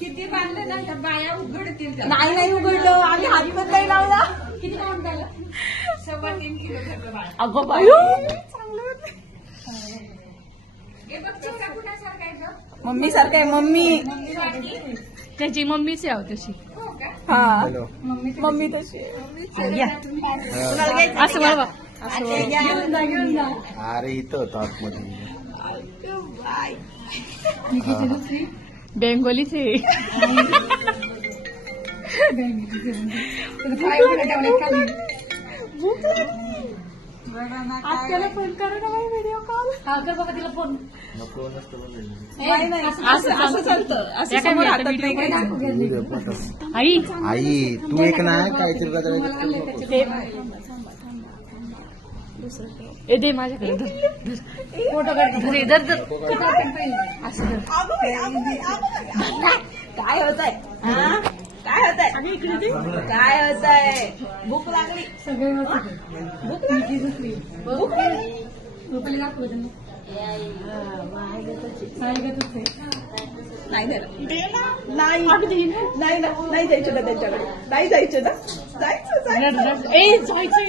किती बांधले ना त्या बाया उघडतील. नाही उघडलं आम्ही हात पण नाही लावला. किती काउंट झालं? 3.25 किलो ठरलं बाळ. अगं बाई हे बघ चोका कुणासारखा आहे गं? मम्मी सारखं आहे मम्मी. त्याची मम्मीच आहे तशी. हो का? हा मम्मी तशी असं बरोबर. अरे इथं होतं आतमध्ये. बेंगोलीच आहे. आत्याला फोन करा ना बाई व्हिडिओ कॉल. कर बघा तिला फोन. नको नसतं बघायला. नाही असं चालतं. असं या काय समोर आता हातात व्हिडिओ नाही काय व्हिडिओ पाठव. आई आई तू एक ना काहीतरी ए दे माझ्याकडे धर फोटो काढ. धर धर असं धर. काय होत आहे काय होत आहे काय होत आहे. भूक लागली सगळे भूक लागली भूक नाही नाही जायचं ना त्यांच्याकडे. नाही जायचं ना जायचं ए जायचं